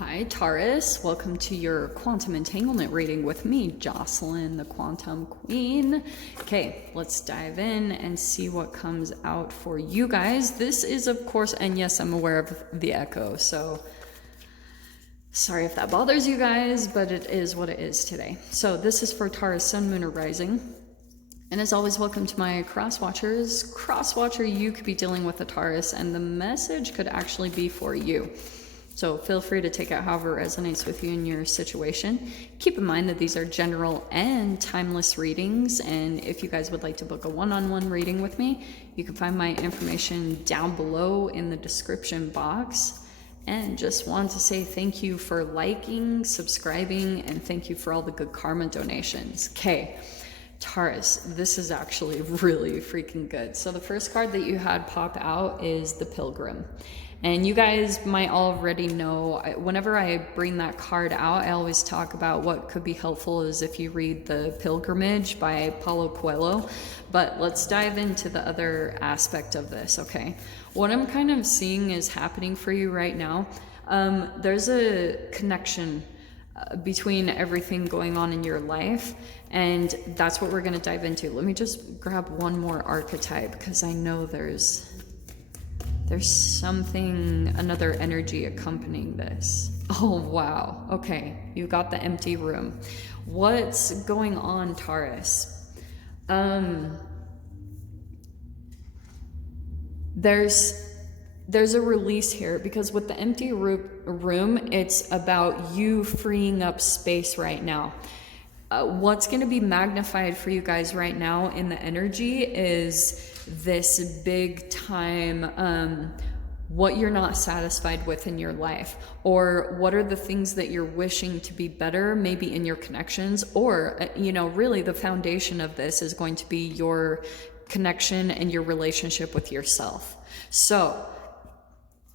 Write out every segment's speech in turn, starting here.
Hi Taurus, welcome to your quantum entanglement reading with me, Jocelyn, the quantum queen. Okay, let's dive in and see what comes out for you guys. This is, of course, and yes, I'm aware of the echo, so sorry if that bothers you guys, but it is what it is today. So this is for Taurus, Sun, Moon, or Rising. And as always, welcome to my cross watchers. Cross watcher, you could be dealing with a Taurus, and the message could actually be for you. So feel free to take it however resonates with you in your situation. Keep in mind that these are general and timeless readings, and if you guys would like to book a one-on-one reading with me, you can find my information down below in the description box. And just want to say thank you for liking, subscribing, and thank you for all the good karma donations. Okay, Taurus, this is actually really freaking good. So the first card that you had pop out is the Pilgrim. And you guys might already know, whenever I bring that card out, I always talk about what could be helpful is if you read The Pilgrimage by Paulo Coelho. But let's dive into the other aspect of this, okay? What I'm kind of seeing is happening for you right now. There's a connection between everything going on in your life, and that's what we're going to dive into. Let me just grab one more archetype because I know there's something, another energy accompanying this. Oh, wow. Okay, you got the empty room. What's going on, Taurus? There's a release here because with the empty room, it's about you freeing up space right now. What's going to be magnified for you guys right now in the energy is this big time, what you're not satisfied with in your life, or what are the things that you're wishing to be better, maybe in your connections, or, you know, really the foundation of this is going to be your connection and your relationship with yourself. So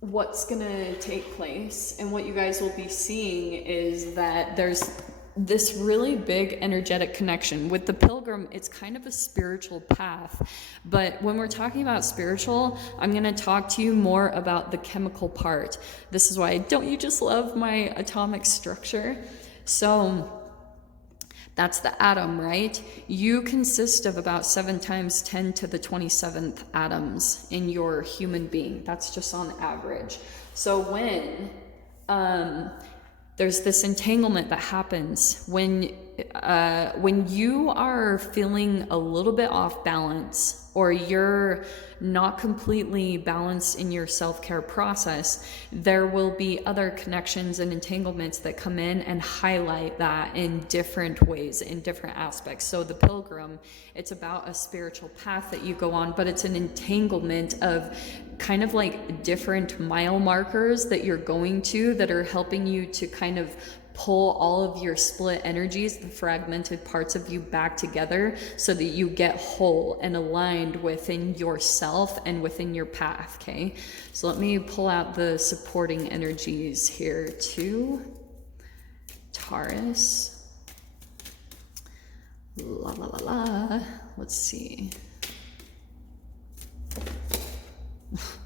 what's going to take place and what you guys will be seeing is that there's this really big energetic connection. With the Pilgrim, it's kind of a spiritual path, but when we're talking about spiritual, I'm going to talk to you more about the chemical part. This is why, don't you just love my atomic structure? So that's the atom, right? You consist of about 7 times 10 to the 27th atoms in your human being. That's just on average. So when there's this entanglement that happens when you are feeling a little bit off balance, or you're not completely balanced in your self-care process, there will be other connections and entanglements that come in and highlight that in different ways, in different aspects. So the Pilgrim, it's about a spiritual path that you go on, but it's an entanglement of kind of like different mile markers that you're going to that are helping you to kind of pull all of your split energies, the fragmented parts of you, back together so that you get whole and aligned within yourself and within your path, okay? So let me pull out the supporting energies here too. Taurus. La la la la. Let's see.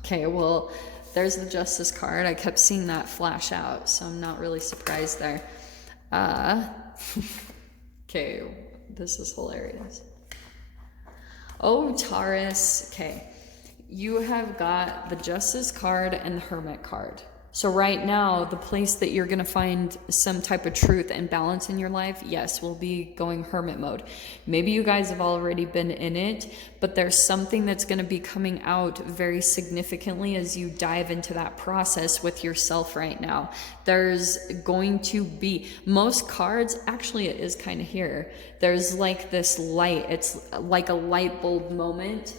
Okay, well, there's the Justice card. I kept seeing that flash out, so I'm not really surprised there. Okay, this is hilarious. Oh, Taurus. Okay, you have got the Justice card and the Hermit card. So right now, the place that you're going to find some type of truth and balance in your life, yes, we'll be going hermit mode. Maybe you guys have already been in it, but there's something that's going to be coming out very significantly as you dive into that process with yourself right now. There's going to be, most cards, actually it is kind of here. There's like this light. It's like a light bulb moment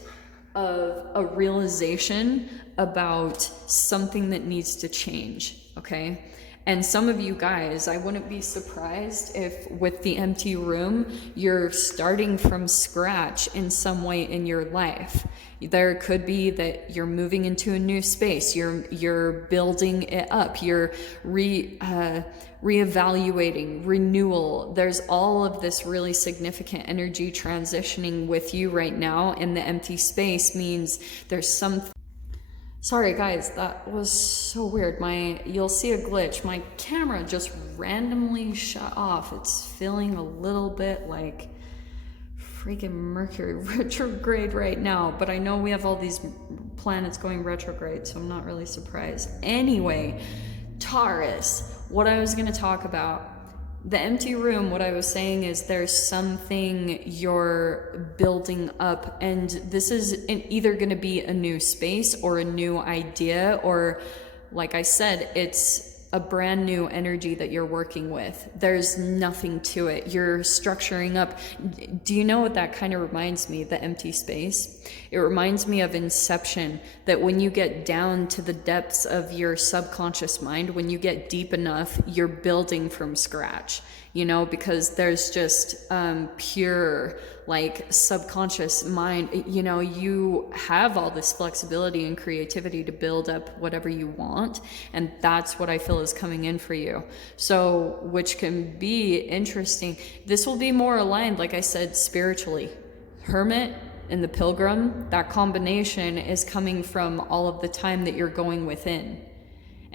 of a realization about something that needs to change, okay? And some of you guys, I wouldn't be surprised if with the empty room, you're starting from scratch in some way in your life. There could be that you're moving into a new space, you're building it up, you're reevaluating, renewal. There's all of this really significant energy transitioning with you right now, and the empty space means there's Sorry guys, that was so weird. You'll see a glitch. My camera just randomly shut off. It's feeling a little bit like freaking Mercury retrograde right now, but I know we have all these planets going retrograde, so I'm not really surprised. Anyway, Taurus, what I was going to talk about, the empty room, what I was saying is there's something you're building up, and this is either going to be a new space or a new idea, or like I said, it's a brand new energy that you're working with. There's nothing to it. You're structuring up. Do you know what that kind of reminds me? The empty space. It reminds me of Inception, that when you get down to the depths of your subconscious mind, when you get deep enough, you're building from scratch, you know, because there's just pure like subconscious mind. You know, you have all this flexibility and creativity to build up whatever you want, and that's what I feel is coming in for you. So, which can be interesting. This will be more aligned, like I said, spiritually. Hermit and the Pilgrim, that combination is coming from all of the time that you're going within.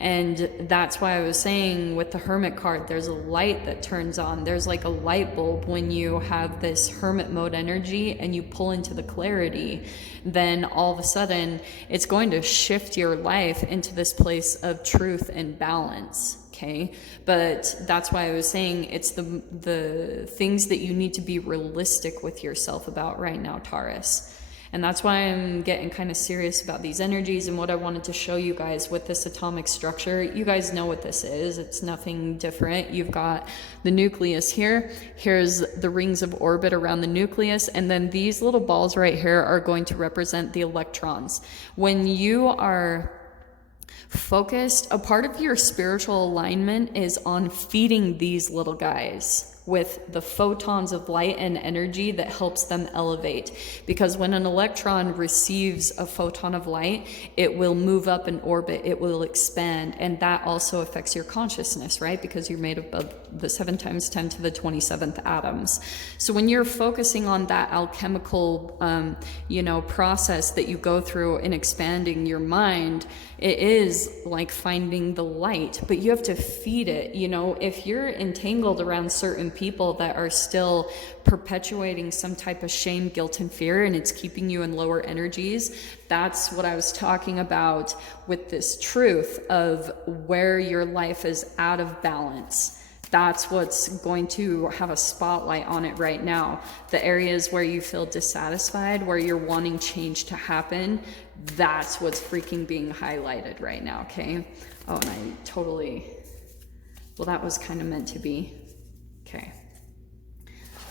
And that's why I was saying with the Hermit card, there's a light that turns on. There's like a light bulb when you have this Hermit mode energy and you pull into the clarity, then all of a sudden it's going to shift your life into this place of truth and balance. Okay, but that's why I was saying it's the things that you need to be realistic with yourself about right now, Taurus. And that's why I'm getting kind of serious about these energies and what I wanted to show you guys with this atomic structure. You guys know what this is. It's nothing different. You've got the nucleus here. Here's the rings of orbit around the nucleus. And then these little balls right here are going to represent the electrons. When you are focused, a part of your spiritual alignment is on feeding these little guys with the photons of light and energy that helps them elevate. Because when an electron receives a photon of light, it will move up in orbit, it will expand, and that also affects your consciousness, right? Because you're made up of the 7 times 10 to the 27th atoms. So when you're focusing on that alchemical, process that you go through in expanding your mind, it is like finding the light, but you have to feed it. You know, if you're entangled around certain people that are still perpetuating some type of shame, guilt, and fear, and it's keeping you in lower energies, that's what I was talking about with this truth of where your life is out of balance. That's what's going to have a spotlight on it right now. The areas where you feel dissatisfied, where you're wanting change to happen, that's what's freaking being highlighted right now, okay? Oh, and well, that was kind of meant to be. Okay.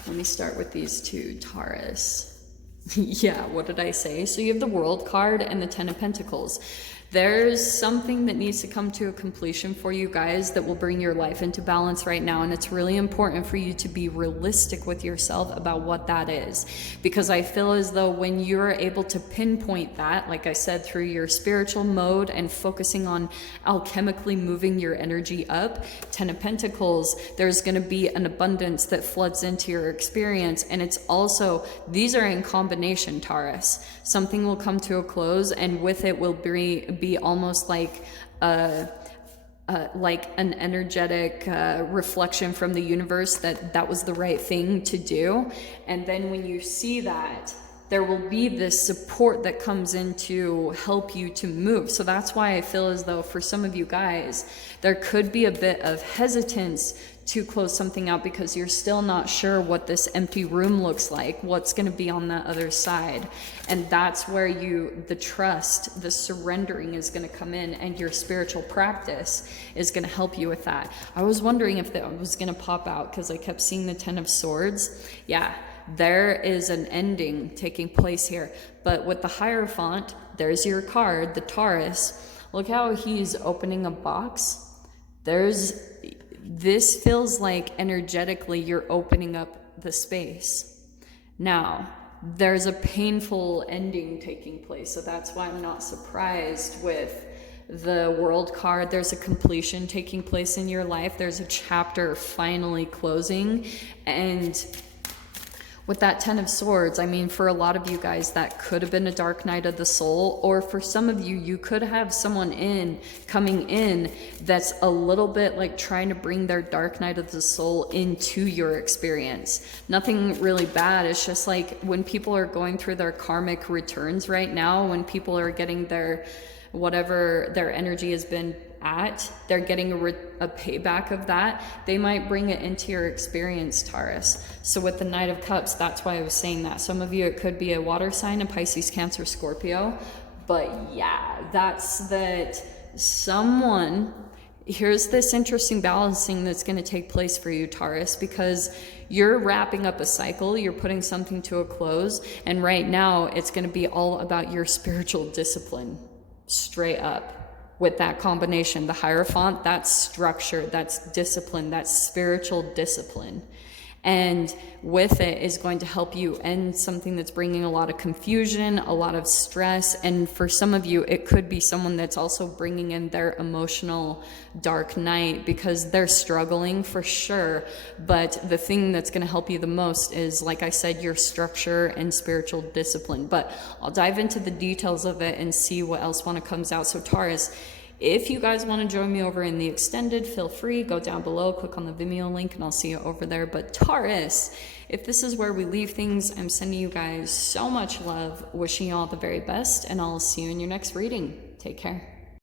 Let me start with these two, Taurus. Yeah, what did I say? So you have the World card and the 10 of Pentacles. There's something that needs to come to a completion for you guys that will bring your life into balance right now, and it's really important for you to be realistic with yourself about what that is, because I feel as though when you're able to pinpoint that, like I said, through your spiritual mode and focusing on alchemically moving your energy up, 10 of Pentacles, there's going to be an abundance that floods into your experience. And it's also, these are in combination, Taurus. Something will come to a close, and with it will be almost like an energetic reflection from the universe that was the right thing to do. And then when you see that, there will be this support that comes in to help you to move. So that's why I feel as though for some of you guys, there could be a bit of hesitance to close something out because you're still not sure what this empty room looks like, what's going to be on that other side. And that's where the trust, the surrendering is going to come in, and your spiritual practice is going to help you with that. I was wondering if that was going to pop out because I kept seeing the 10 of Swords. Yeah, there is an ending taking place here. But with the Hierophant, there's your card, the Taurus. Look how he's opening a box. This feels like energetically you're opening up the space. Now, there's a painful ending taking place, so that's why I'm not surprised with the World card. There's a completion taking place in your life. There's a chapter finally closing, and With that 10 of Swords, I mean, for a lot of you guys, that could have been a dark night of the soul, or for some of you, you could have someone coming in that's a little bit like trying to bring their dark night of the soul into your experience. Nothing really bad. It's just like when people are going through their karmic returns right now, when people are getting their, whatever their energy has been at, they're getting a payback of that, they might bring it into your experience, Taurus. So with the Knight of Cups, that's why I was saying that. Some of you, it could be a water sign, a Pisces, Cancer, Scorpio. But yeah, that's that someone, here's this interesting balancing that's going to take place for you, Taurus, because you're wrapping up a cycle, you're putting something to a close, and right now it's going to be all about your spiritual discipline, straight up. With that combination, the Hierophant, that's structure, that's discipline, that's spiritual discipline. And with it is going to help you end something that's bringing a lot of confusion, a lot of stress. And for some of you, it could be someone that's also bringing in their emotional dark night because they're struggling for sure. But the thing that's going to help you the most is, like I said, your structure and spiritual discipline. But I'll dive into the details of it and see what else comes out. So Taurus, if you guys want to join me over in the extended, feel free, go down below, click on the Vimeo link, and I'll see you over there. But Taurus, if this is where we leave things, I'm sending you guys so much love, wishing you all the very best, and I'll see you in your next reading. Take care.